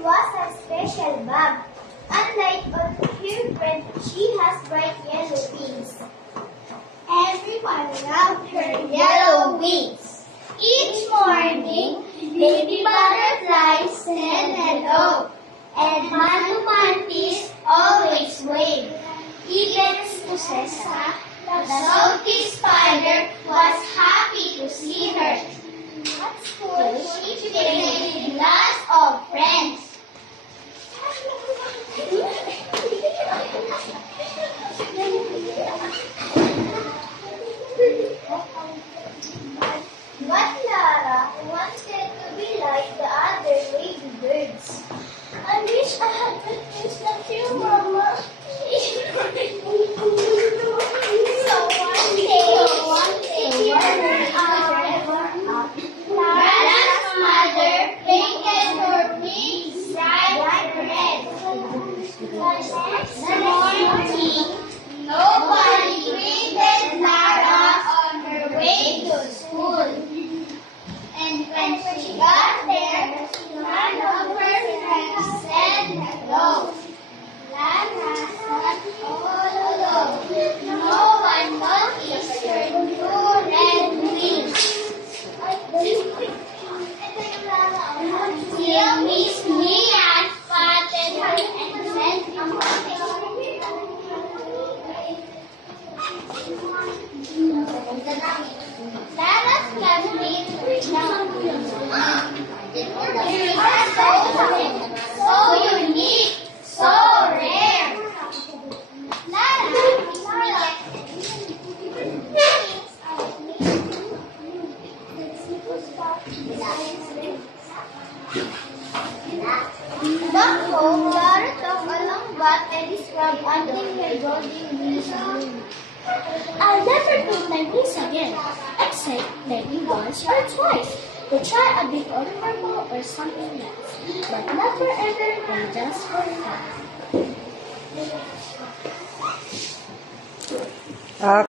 It was a special bug. Unlike all her friends, she has bright yellow wings. Everyone loved her yellow wings. Each morning, baby butterflies said hello, and Manumantis always waved. Even Susesa, the salty spider, was happy to see her. At school, she made lots of friends. But Lara wanted to be like the other ladybirds. I wish I had witnessed like you, Mama. So one day, Lara's mother painted her wings bright red. The next morning, nobody greeted Lara on her way to school. And when she got there, one of her friends said hello. Lara's not all alone. No one noticed her new red wings. Till Miss Mia spotted her and sent Lara's classmates were young. You are so unique, so rare. Back home, Lara took a long bath and scrubbed until her golden wings grew. I'll never paint my wings again, except maybe once or twice, to try a bit of purple or something else, but not forever and just for fun.